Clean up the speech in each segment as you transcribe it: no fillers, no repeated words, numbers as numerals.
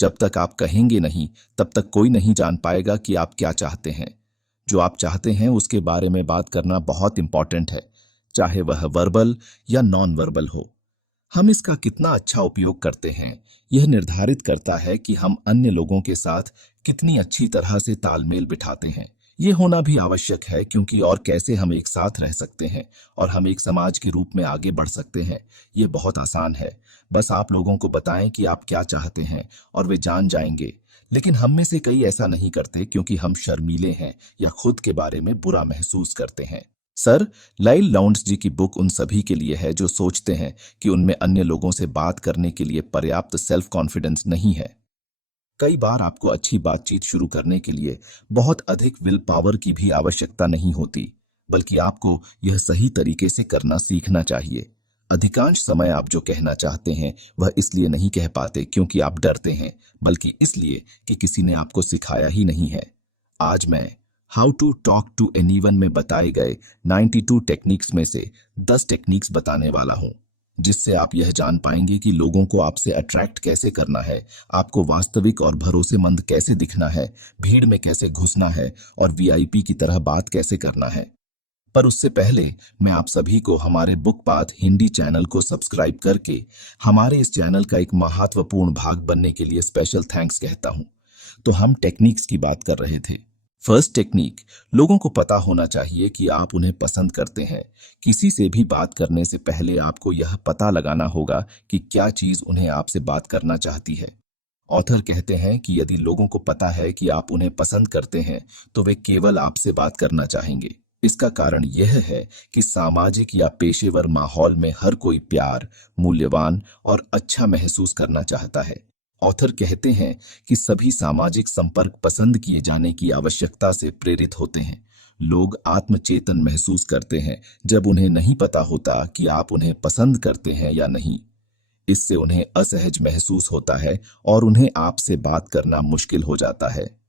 जब तक आप कहेंगे नहीं, तब तक कोई नहीं जान पाएगा कि आप क्या चाहते हैं। जो आप चाहते हैं उसके बारे में बात करना बहुत इंपॉर्टेंट है, चाहे वह वर्बल या नॉन वर्बल हो। हम इसका कितना अच्छा उपयोग करते हैं, यह निर्धारित करता है कि हम अन्य लोगों के साथ कितनी अच्छी तरह से तालमेल बिठाते हैं। ये होना भी आवश्यक है, क्योंकि और कैसे हम एक साथ रह सकते हैं और हम एक समाज के रूप में आगे बढ़ सकते हैं। ये बहुत आसान है। बस आप लोगों को बताएं कि आप क्या चाहते हैं और वे जान जाएंगे। लेकिन हम में से कई ऐसा नहीं करते, क्योंकि हम शर्मीले हैं या खुद के बारे में बुरा महसूस करते हैं। सर, लाइल लाउंड्स जी की बुक उन सभी के लिए है जो सोचते हैं कि उनमें अन्य लोगों से बात करने के लिए पर्याप्त सेल्फ कॉन्फिडेंस नहीं है। कई बार आपको अच्छी बातचीत शुरू करने के लिए बहुत अधिक विल पावर की भी आवश्यकता नहीं होती, बल्कि आपको यह सही तरीके से करना सीखना चाहिए। अधिकांश समय आप जो कहना चाहते हैं वह इसलिए नहीं कह पाते क्योंकि आप डरते हैं, बल्कि इसलिए कि किसी ने आपको सिखाया ही नहीं है। आज मैं how to talk to anyone में बताए गए 92 टेक्निक्स में से 10 टेक्निक्स बताने वाला हूं, जिससे आप यह जान पाएंगे कि लोगों को आपसे अट्रैक्ट कैसे करना है, आपको वास्तविक और भरोसेमंद कैसे दिखना है, भीड़ में कैसे घुसना है और वीआईपी की तरह बात कैसे करना है। पर उससे पहले मैं आप सभी को हमारे बुक पाथ हिंदी चैनल को सब्सक्राइब करके हमारे इस चैनल का एक महत्वपूर्ण भाग बनने के लिए स्पेशल थैंक्स कहता हूं। तो हम टेक्निक्स की बात कर रहे थे। फर्स्ट टेक्निक, लोगों को पता होना चाहिए कि आप उन्हें पसंद करते हैं। किसी से भी बात करने से पहले आपको यह पता लगाना होगा कि क्या चीज उन्हें आपसे बात करना चाहती है। ऑथर कहते हैं कि यदि लोगों को पता है कि आप उन्हें पसंद करते हैं, तो वे केवल आपसे बात करना चाहेंगे। इसका कारण यह है कि सामाजिक या पेशेवर माहौल में हर कोई प्यार, मूल्यवान और अच्छा महसूस करना चाहता है। ऑथर कहते हैं कि सभी सामाजिक संपर्क पसंद किए जाने की आवश्यकता से प्रेरित होते हैं। लोग आत्मचेतन महसूस करते हैं जब उन्हें नहीं पता होता कि आप उन्हें पसंद करते हैं या नहीं। इससे उन्हें असहज महसूस होता है और उन्हें आपसे बात करना मुश्किल हो जाता है।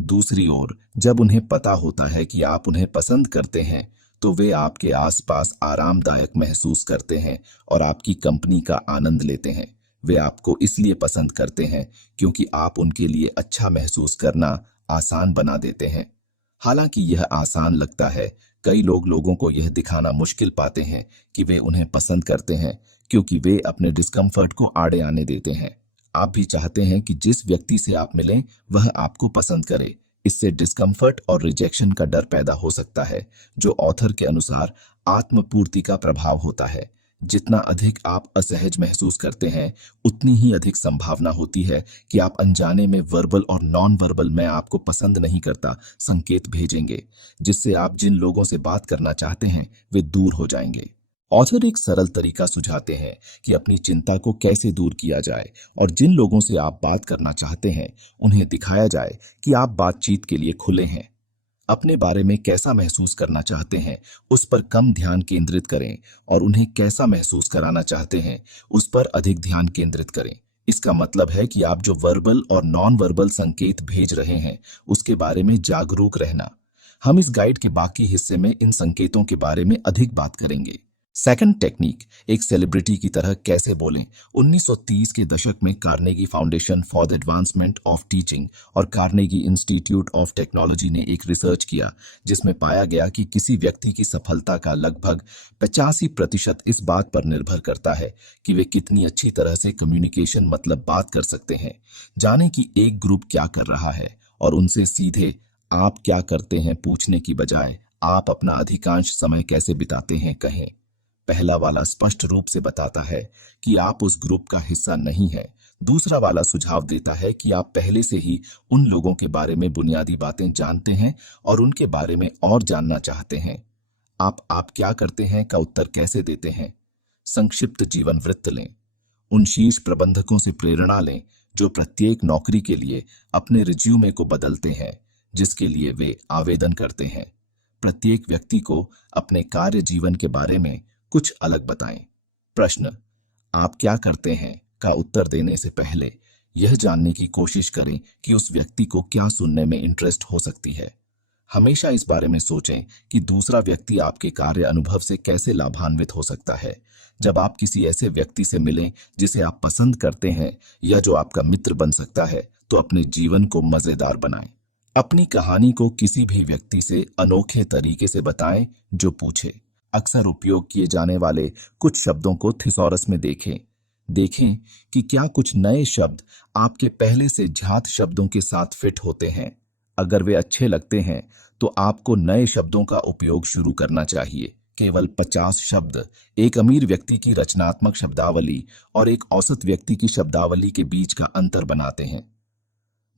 दूसरी ओर, जब उन्हें पता होता है कि आप उन्हें पसंद करते हैं, तो वे आपके आसपास आरामदायक महसूस करते हैं और आपकी कंपनी का आनंद लेते हैं। वे आपको इसलिए पसंद करते हैं क्योंकि आप उनके लिए अच्छा महसूस करना आसान बना देते हैं। हालांकि यह आसान लगता है, कई लोगों को यह दिखाना मुश्किल पाते हैं कि वे उन्हें पसंद करते हैं, क्योंकि वे अपने डिस्कम्फर्ट को आड़े आने देते हैं। आप भी चाहते हैं कि जिस व्यक्ति से आप मिलें वह आपको पसंद करे। इससे डिस्कम्फर्ट और रिजेक्शन का डर पैदा हो सकता है, जो ऑथर के अनुसार आत्मपूर्ति का प्रभाव होता है। जितना अधिक आप असहज महसूस करते हैं, उतनी ही अधिक संभावना होती है कि आप अनजाने में वर्बल और नॉन वर्बल "मैं आपको पसंद नहीं करता" संकेत भेजेंगे, जिससे आप जिन लोगों से बात करना चाहते हैं वे दूर हो जाएंगे। ऑथर एक सरल तरीका सुझाते हैं कि अपनी चिंता को कैसे दूर किया जाए और जिन लोगों से आप बात करना चाहते हैं उन्हें दिखाया जाए कि आप बातचीत के लिए खुले हैं। अपने बारे में कैसा महसूस करना चाहते हैं उस पर कम ध्यान केंद्रित करें और उन्हें कैसा महसूस कराना चाहते हैं उस पर अधिक ध्यान केंद्रित करें। इसका मतलब है कि आप जो वर्बल और नॉन वर्बल संकेत भेज रहे हैं उसके बारे में जागरूक रहना। हम इस गाइड के बाकी हिस्से में इन संकेतों के बारे में अधिक बात करेंगे। सेकंड टेक्निक, एक सेलिब्रिटी की तरह कैसे बोलें। 1930 के दशक में Carnegie foundation for the advancement of teaching और कार्नेगी इंस्टीट्यूट ऑफ टेक्नोलॉजी ने एक रिसर्च किया, जिसमें पाया गया कि किसी व्यक्ति की सफलता का लगभग 85% इस बात पर निर्भर करता है कि वे कितनी अच्छी तरह से कम्युनिकेशन मतलब बात कर सकते हैं। जाने कि एक ग्रुप क्या कर रहा है और उनसे सीधे आप क्या करते हैं पूछने की बजाय आप अपना अधिकांश समय कैसे बिताते हैं कहें। पहला वाला स्पष्ट रूप से बताता है कि आप उस ग्रुप का हिस्सा नहीं हैं। दूसरा वाला सुझाव देता है कि आप पहले से ही उन लोगों के बारे में बुनियादी बातें जानते हैं और उनके बारे में और जानना चाहते हैं। आप क्या करते हैं का उत्तर कैसे देते हैं। संक्षिप्त जीवन वृत्त लें। उन शीर्ष प्रबंधकों से प्रेरणा लें जो प्रत्येक नौकरी के लिए अपने रिज्यूमे को बदलते हैं जिसके लिए वे आवेदन करते हैं। प्रत्येक व्यक्ति को अपने कार्य जीवन के बारे में कुछ अलग बताएं। प्रश्न, आप क्या करते हैं का उत्तर देने से पहले यह जानने की कोशिश करें कि उस व्यक्ति को क्या सुनने में इंटरेस्ट हो सकती है। हमेशा इस बारे में सोचें कि दूसरा व्यक्ति आपके कार्य अनुभव से कैसे लाभान्वित हो सकता है। जब आप किसी ऐसे व्यक्ति से मिलें जिसे आप पसंद करते हैं या जो आपका मित्र बन सकता है, तो अपने जीवन को मजेदार बनाएं। अपनी कहानी को किसी भी व्यक्ति से अनोखे तरीके से बताएं जो पूछे। अक्सर उपयोग किए जाने वाले कुछ शब्दों को थिसॉरस में देखें। देखें कि क्या कुछ नए शब्द आपके पहले से ज्ञात शब्दों के साथ फिट होते हैं। अगर वे अच्छे लगते हैं तो आपको नए शब्दों का उपयोग शुरू करना चाहिए। केवल 50 शब्द एक अमीर व्यक्ति की रचनात्मक शब्दावली और एक औसत व्यक्ति की शब्दावली के बीच का अंतर बनाते हैं।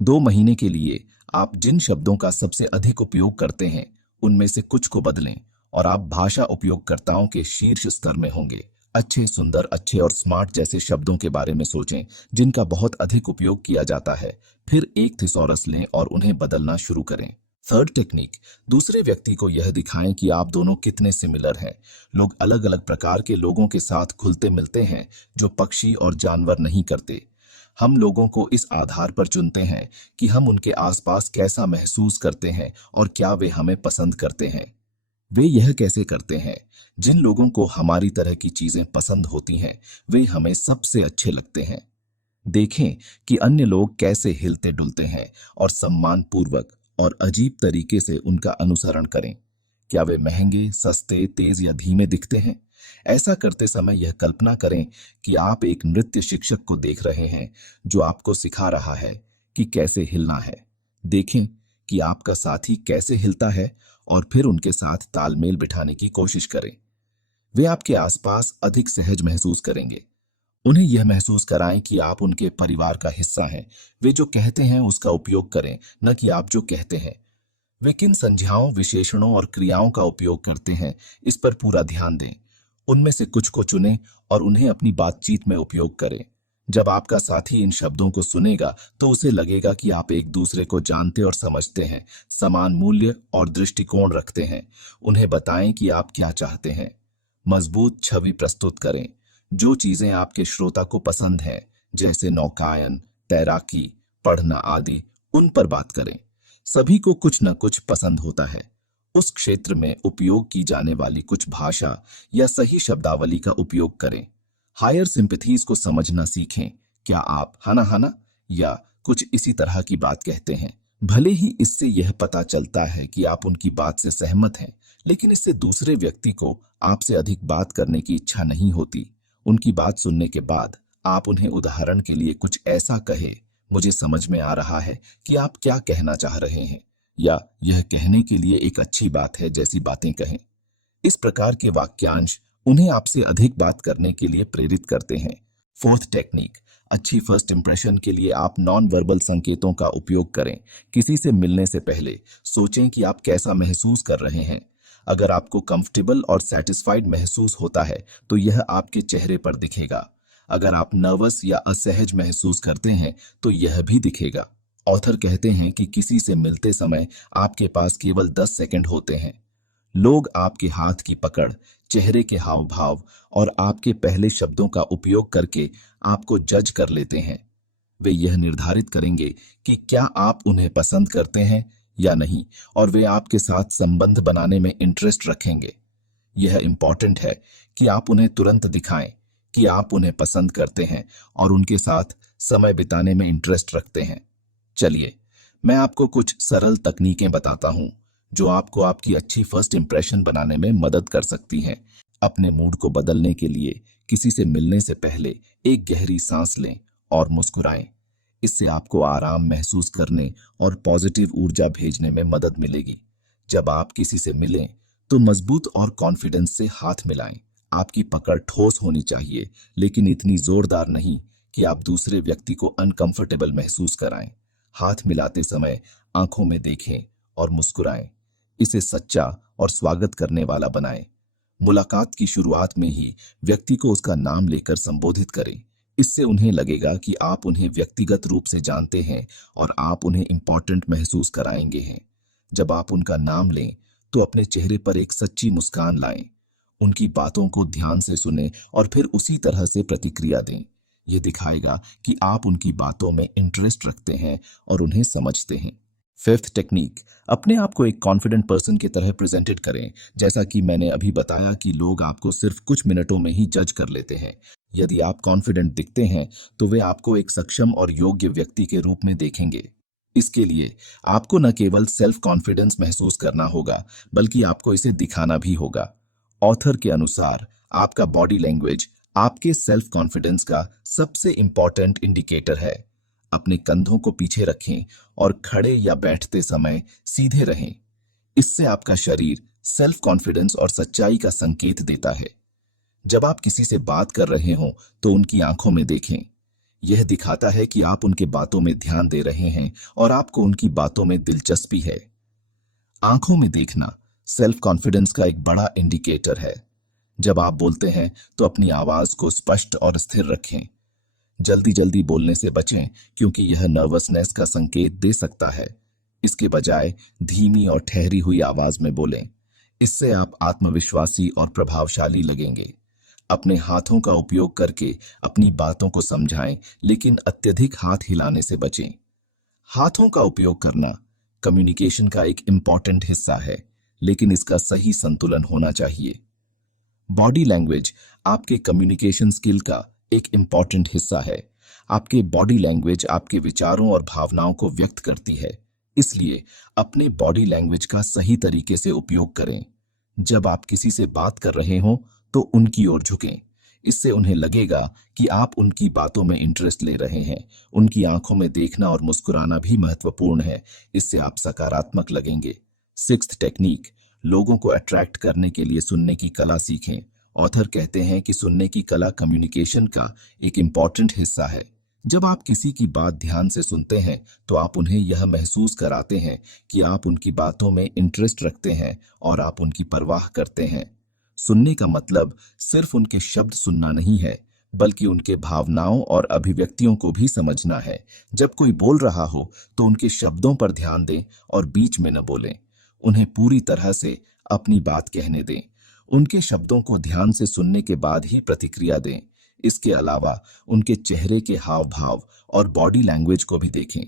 2 महीने के लिए आप जिन शब्दों का सबसे अधिक उपयोग करते हैं उनमें से कुछ को बदलें और आप भाषा उपयोगकर्ताओं के शीर्ष स्तर में होंगे। अच्छे, सुंदर, अच्छे और स्मार्ट जैसे शब्दों के बारे में सोचें जिनका बहुत अधिक उपयोग किया जाता है। फिर एक थिसॉरस लें और उन्हें बदलना शुरू करें। थर्ड टेक्निक, दूसरे व्यक्ति को यह दिखाएं कि आप दोनों कितने सिमिलर हैं। लोग अलग अलग प्रकार के लोगों के साथ घुलते मिलते हैं जो पक्षी और जानवर नहीं करते। हम लोगों को इस आधार पर चुनते हैं कि हम उनके आसपास कैसा महसूस करते हैं और क्या वे हमें पसंद करते हैं। वे यह कैसे करते हैं? जिन लोगों को हमारी तरह की चीजें पसंद होती हैं वे हमें सबसे अच्छे लगते हैं। देखें कि अन्य लोग कैसे हिलते डुलते हैं और सम्मानपूर्वक और अजीब तरीके से उनका अनुसरण करें। क्या वे महंगे, सस्ते, तेज या धीमे दिखते हैं? ऐसा करते समय यह कल्पना करें कि आप एक नृत्य शिक्षक को देख रहे हैं जो आपको सिखा रहा है कि कैसे हिलना है। देखें कि आपका साथी कैसे हिलता है और फिर उनके साथ तालमेल बिठाने की कोशिश करें। वे आपके आसपास अधिक सहज महसूस करेंगे। उन्हें यह महसूस कराएं कि आप उनके परिवार का हिस्सा हैं। वे जो कहते हैं उसका उपयोग करें, न कि आप जो कहते हैं। वे किन संज्ञाओं, विशेषणों और क्रियाओं का उपयोग करते हैं इस पर पूरा ध्यान दें। उनमें से कुछ को चुनें और उन्हें अपनी बातचीत में उपयोग करें। जब आपका साथी इन शब्दों को सुनेगा तो उसे लगेगा कि आप एक दूसरे को जानते और समझते हैं, समान मूल्य और दृष्टिकोण रखते हैं। उन्हें बताएं कि आप क्या चाहते हैं। मजबूत छवि प्रस्तुत करें। जो चीजें आपके श्रोता को पसंद हैं, जैसे नौकायन, तैराकी, पढ़ना आदि, उन पर बात करें। सभी को कुछ न कुछ पसंद होता है। उस क्षेत्र में उपयोग की जाने वाली कुछ भाषा या सही शब्दावली का उपयोग करें। हायर सिंपैथीज को समझना सीखें। क्या आप हाना हाना या कुछ इसी तरह की बात कहते हैं? भले ही इससे यह पता चलता है कि आप उनकी बात से सहमत हैं, लेकिन इससे दूसरे व्यक्ति को आपसे अधिक बात करने की इच्छा नहीं होती। उनकी बात सुनने के बाद आप उन्हें उदाहरण के लिए कुछ ऐसा कहे, मुझे समझ में आ रहा है कि आप क्या कहना चाह रहे हैं, या यह कहने के लिए एक अच्छी बात है जैसी बातें कहें। इस प्रकार के वाक्यांश उन्हें आपसे अधिक बात करने के लिए प्रेरित करते हैं। फोर्थ टेक्निक, अच्छी फर्स्ट इंप्रेशन के लिए आप नॉन वर्बल संकेतों का उपयोग करें। किसी से मिलने से पहले सोचें कि आप कैसा महसूस कर रहे हैं। अगर आपको कंफर्टेबल और सेटिस्फाइड महसूस होता है तो यह आपके चेहरे पर दिखेगा। अगर आप नर्वस या असहज महसूस करते हैं तो यह भी दिखेगा। ऑथर कहते हैं कि किसी से मिलते समय आपके पास केवल 10 सेकंड होते हैं। लोग आपके हाथ की पकड़, चेहरे के हाव भाव और आपके पहले शब्दों का उपयोग करके आपको जज कर लेते हैं। वे यह निर्धारित करेंगे कि क्या आप उन्हें पसंद करते हैं या नहीं, और वे आपके साथ संबंध बनाने में इंटरेस्ट रखेंगे। यह इंपॉर्टेंट है कि आप उन्हें तुरंत दिखाएं कि आप उन्हें पसंद करते हैं और उनके साथ समय बिताने में इंटरेस्ट रखते हैं। चलिए, मैं आपको कुछ सरल तकनीकें बताता हूं जो आपको आपकी अच्छी फर्स्ट इंप्रेशन बनाने में मदद कर सकती हैं। अपने मूड को बदलने के लिए किसी से मिलने से पहले एक गहरी सांस लें और मुस्कुराएं। इससे आपको आराम महसूस करने और पॉजिटिव ऊर्जा भेजने में मदद मिलेगी। जब आप किसी से मिलें तो मजबूत और कॉन्फिडेंस से हाथ मिलाएं। आपकी पकड़ ठोस होनी चाहिए, लेकिन इतनी जोरदार नहीं कि आप दूसरे व्यक्ति को अनकंफर्टेबल महसूस कराएं। हाथ मिलाते समय आंखों में देखें और मुस्कुराएं। इसे सच्चा और स्वागत करने वाला बनाएं। मुलाकात की शुरुआत में ही व्यक्ति को उसका नाम लेकर संबोधित करें। इससे उन्हें लगेगा कि आप उन्हें व्यक्तिगत रूप से जानते हैं और आप उन्हें इंपॉर्टेंट महसूस कराएंगे हैं। जब आप उनका नाम लें तो अपने चेहरे पर एक सच्ची मुस्कान लाएं। उनकी बातों को ध्यान से सुनें और फिर उसी तरह से प्रतिक्रिया दें। यह दिखाएगा कि आप उनकी बातों में इंटरेस्ट रखते हैं और उन्हें समझते हैं। फिफ्थ टेक्निक, अपने आप को एक कॉन्फिडेंट पर्सन की तरह प्रेजेंटेड करें। जैसा कि मैंने अभी बताया कि लोग आपको सिर्फ कुछ मिनटों में ही जज कर लेते हैं। यदि आप कॉन्फिडेंट दिखते हैं तो वे आपको एक सक्षम और योग्य व्यक्ति के रूप में देखेंगे। इसके लिए आपको न केवल सेल्फ कॉन्फिडेंस महसूस करना होगा, बल्कि आपको इसे दिखाना भी होगा। ऑथर के अनुसार आपका बॉडी लैंग्वेज आपके सेल्फ कॉन्फिडेंस का सबसे इंपॉर्टेंट इंडिकेटर है। अपने कंधों को पीछे रखें और खड़े या बैठते समय सीधे रहें। इससे आपका शरीर सेल्फ कॉन्फिडेंस और सच्चाई का संकेत देता है। जब आप किसी से बात कर रहे हों तो उनकी आंखों में देखें। यह दिखाता है कि आप उनके बातों में ध्यान दे रहे हैं और आपको उनकी बातों में दिलचस्पी है। आंखों में देखना सेल्फ कॉन्फिडेंस का एक बड़ा इंडिकेटर है। जब आप बोलते हैं तो अपनी आवाज को स्पष्ट और स्थिर रखें। जल्दी जल्दी बोलने से बचें, क्योंकि यह नर्वसनेस का संकेत दे सकता है। इसके बजाय धीमी और ठहरी हुई आवाज में बोलें। इससे आप आत्मविश्वासी और प्रभावशाली लगेंगे। अपने हाथों का उपयोग करके अपनी बातों को समझाएं, लेकिन अत्यधिक हाथ हिलाने से बचें। हाथों का उपयोग करना कम्युनिकेशन का एक इम्पॉर्टेंट हिस्सा है, लेकिन इसका सही संतुलन होना चाहिए। बॉडी लैंग्वेज आपके कम्युनिकेशन स्किल का एक इम्पॉर्टेंट हिस्सा है। आपके बॉडी लैंग्वेज आपके विचारों और भावनाओं को व्यक्त करती है। इसलिए अपने बॉडी लैंग्वेज का सही तरीके से उपयोग करें। जब आप किसी से बात कर रहे हों तो उनकी ओर झुकें। इससे उन्हें लगेगा कि आप उनकी बातों में इंटरेस्ट ले रहे हैं। उनकी आंखों में देखना और मुस्कुराना भी महत्वपूर्ण है। इससे आप सकारात्मक लगेंगे। सिक्स्थ टेक्निक, लोगों को अट्रैक्ट करने के लिए सुनने की कला सीखें। ऑथर कहते हैं कि सुनने की कला कम्युनिकेशन का एक इम्पॉर्टेंट हिस्सा है। जब आप किसी की बात ध्यान से सुनते हैं तो आप उन्हें यह महसूस कराते हैं कि आप उनकी बातों में इंटरेस्ट रखते हैं और आप उनकी परवाह करते हैं। सुनने का मतलब सिर्फ उनके शब्द सुनना नहीं है, बल्कि उनके भावनाओं और अभिव्यक्तियों को भी समझना है। जब कोई बोल रहा हो तो उनके शब्दों पर ध्यान दें और बीच में न बोलें। उन्हें पूरी तरह से अपनी बात कहने दें। उनके शब्दों को ध्यान से सुनने के बाद ही प्रतिक्रिया दें। इसके अलावा उनके चेहरे के हाव भाव और बॉडी लैंग्वेज को भी देखें।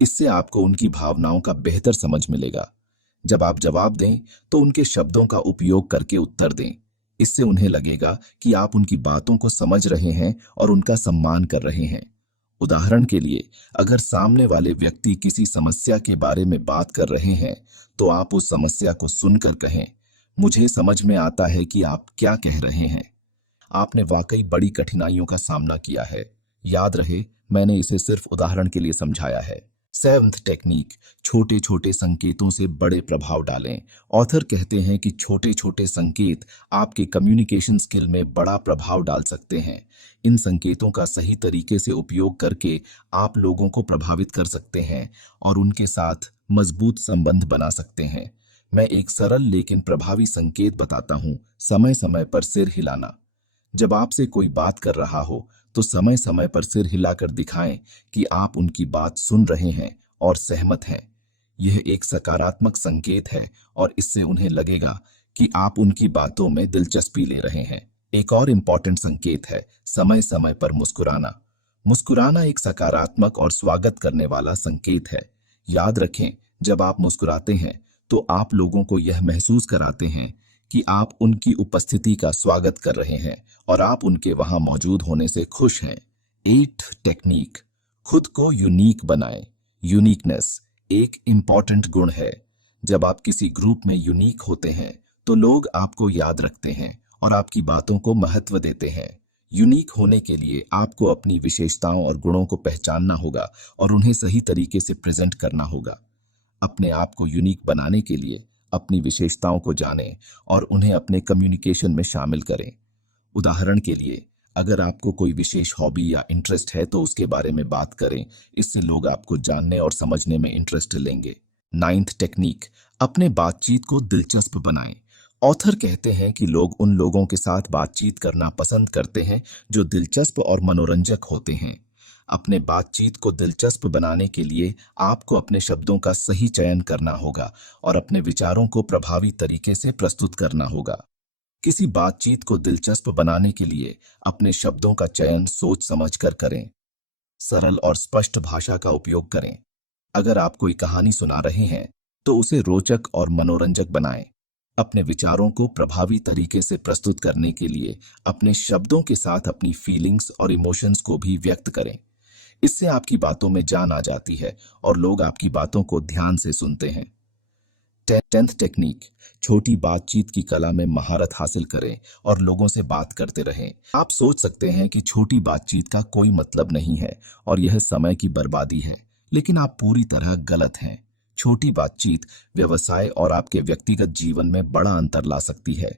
इससे आपको उनकी भावनाओं का बेहतर समझ मिलेगा। जब आप जवाब दें तो उनके शब्दों का उपयोग करके उत्तर दें। इससे उन्हें लगेगा कि आप उनकी बातों को समझ रहे हैं और उनका सम्मान कर रहे हैं। उदाहरण के लिए, अगर सामने वाले व्यक्ति किसी समस्या के बारे में बात कर रहे हैं तो आप उस समस्या को सुनकर कहें, मुझे समझ में आता है कि आप क्या कह रहे हैं। आपने वाकई बड़ी कठिनाइयों का सामना किया है। याद रहे, मैंने इसे सिर्फ उदाहरण के लिए समझाया है। सेवंथ टेक्निक, छोटे छोटे संकेतों से बड़े प्रभाव डालें। ऑथर कहते हैं कि छोटे छोटे संकेत आपके कम्युनिकेशन स्किल में बड़ा प्रभाव डाल सकते हैं। इन संकेतों का सही तरीके से उपयोग करके आप लोगों को प्रभावित कर सकते हैं और उनके साथ मजबूत संबंध बना सकते हैं। मैं एक सरल लेकिन प्रभावी संकेत बताता हूं। समय समय पर सिर हिलाना। जब आपसे कोई बात कर रहा हो तो समय समय पर सिर हिलाकर दिखाएं कि आप उनकी बात सुन रहे हैं और सहमत हैं। यह एक सकारात्मक संकेत है और इससे उन्हें लगेगा कि आप उनकी बातों में दिलचस्पी ले रहे हैं। एक और इम्पॉर्टेंट संकेत है समय समय पर मुस्कुराना। मुस्कुराना एक सकारात्मक और स्वागत करने वाला संकेत है। याद रखें, जब आप मुस्कुराते हैं तो आप लोगों को यह महसूस कराते हैं कि आप उनकी उपस्थिति का स्वागत कर रहे हैं और आप उनके वहां मौजूद होने से खुश हैं। 8th टेक्निक, खुद को यूनिक बनाएं। यूनिकनेस एक इम्पॉर्टेंट गुण है। जब आप किसी ग्रुप में यूनिक होते हैं तो लोग आपको याद रखते हैं और आपकी बातों को महत्व देते हैं। यूनिक होने के लिए आपको अपनी विशेषताओं और गुणों को पहचानना होगा और उन्हें सही तरीके से प्रेजेंट करना होगा। अपने आप को यूनिक बनाने के लिए अपनी विशेषताओं को जानें और उन्हें अपने कम्युनिकेशन में शामिल करें। उदाहरण के लिए, अगर आपको कोई विशेष हॉबी या इंटरेस्ट है तो उसके बारे में बात करें। इससे लोग आपको जानने और समझने में इंटरेस्ट लेंगे। 9th टेक्निक, अपने बातचीत को दिलचस्प बनाएं। ऑथर कहते हैं कि लोग उन लोगों के साथ बातचीत करना पसंद करते हैं जो दिलचस्प और मनोरंजक होते हैं। अपने बातचीत को दिलचस्प बनाने के लिए आपको अपने शब्दों का सही चयन करना होगा और अपने विचारों को प्रभावी तरीके से प्रस्तुत करना होगा। किसी बातचीत को दिलचस्प बनाने के लिए अपने शब्दों का चयन सोच समझकर करें। सरल और स्पष्ट भाषा का उपयोग करें। अगर आप कोई कहानी सुना रहे हैं तो उसे रोचक और मनोरंजक बनाएं। अपने विचारों को प्रभावी तरीके से प्रस्तुत करने के लिए अपने शब्दों के साथ अपनी फीलिंग्स और इमोशंस को भी व्यक्त करें। इससे आपकी बातों में जान आ जाती है और लोग आपकी बातों को ध्यान से सुनते हैं। 10th टेक्निक, छोटी बातचीत की कला में महारत हासिल करें और लोगों से बात करते रहें। आप सोच सकते हैं कि छोटी बातचीत का कोई मतलब नहीं है और यह समय की बर्बादी है, लेकिन आप पूरी तरह गलत हैं। छोटी बातचीत व्यवसाय और आपके व्यक्तिगत जीवन में बड़ा अंतर ला सकती है।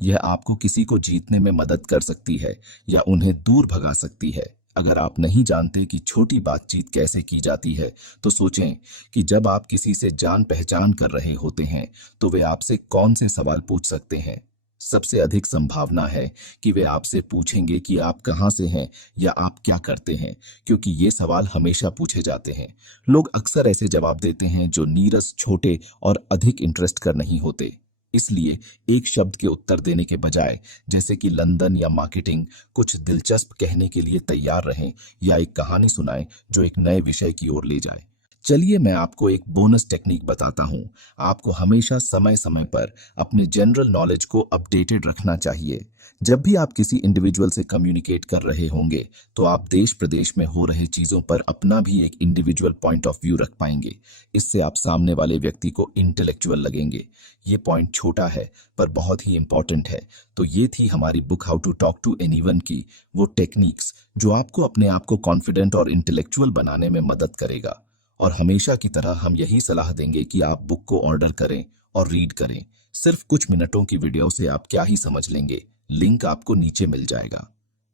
यह आपको किसी को जीतने में मदद कर सकती है या उन्हें दूर भगा सकती है। अगर आप नहीं जानते कि छोटी बातचीत कैसे की जाती है, तो सोचें कि जब आप किसी से जान पहचान कर रहे होते हैं तो वे आपसे कौन से सवाल पूछ सकते हैं। सबसे अधिक संभावना है कि वे आपसे पूछेंगे कि आप कहाँ से हैं या आप क्या करते हैं, क्योंकि ये सवाल हमेशा पूछे जाते हैं। लोग अक्सर ऐसे जवाब देते हैं जो नीरस, छोटे और अधिक इंटरेस्ट कर नहीं होते। इसलिए एक शब्द के उत्तर देने के बजाय, जैसे कि लंदन या मार्केटिंग, कुछ दिलचस्प कहने के लिए तैयार रहें या एक कहानी सुनाएं जो एक नए विषय की ओर ले जाए। चलिए मैं आपको एक बोनस टेक्निक बताता हूं। आपको हमेशा समय समय पर अपने जनरल नॉलेज को अपडेटेड रखना चाहिए। जब भी आप किसी इंडिविजुअल से कम्युनिकेट कर रहे होंगे तो आप देश प्रदेश में हो रहे चीजों पर अपना भी एक इंडिविजुअल पॉइंट ऑफ व्यू रख पाएंगे। इससे आप सामने वाले व्यक्ति को इंटेलेक्चुअल लगेंगे। ये पॉइंट छोटा है पर बहुत ही इंपॉर्टेंट है। तो ये थी हमारी book how to talk to anyone की वो टेक्निक्स जो आपको अपने आप को कॉन्फिडेंट और इंटेलेक्चुअल बनाने में मदद करेगा। और हमेशा की तरह हम यही सलाह देंगे कि आप बुक को ऑर्डर करें और रीड करें। सिर्फ कुछ मिनटों की वीडियो से आप क्या ही समझ लेंगे। लिंक आपको नीचे मिल जाएगा।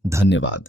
धन्यवाद।